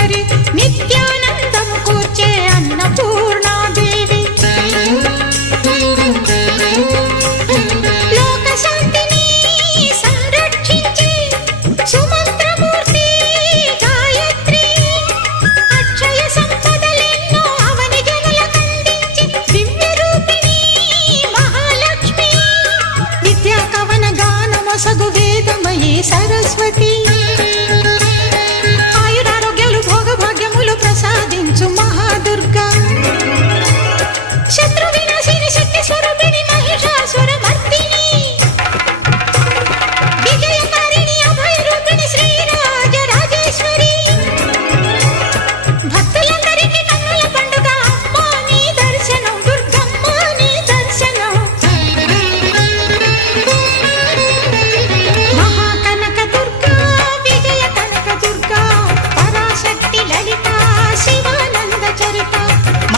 అందరి నిత్యానందము కూర్చే అన్నపూర్ణాదేవి లోక శాంతిని సంరక్షించే సుమంత్రమూర్తి గాయత్రి అక్షయ సంపదలెన్నో అవని జనులకందించే దివ్య రూపిణి మహాలక్ష్మి విద్యా కవన గానమొసగు వేదమయీ సరస్వతి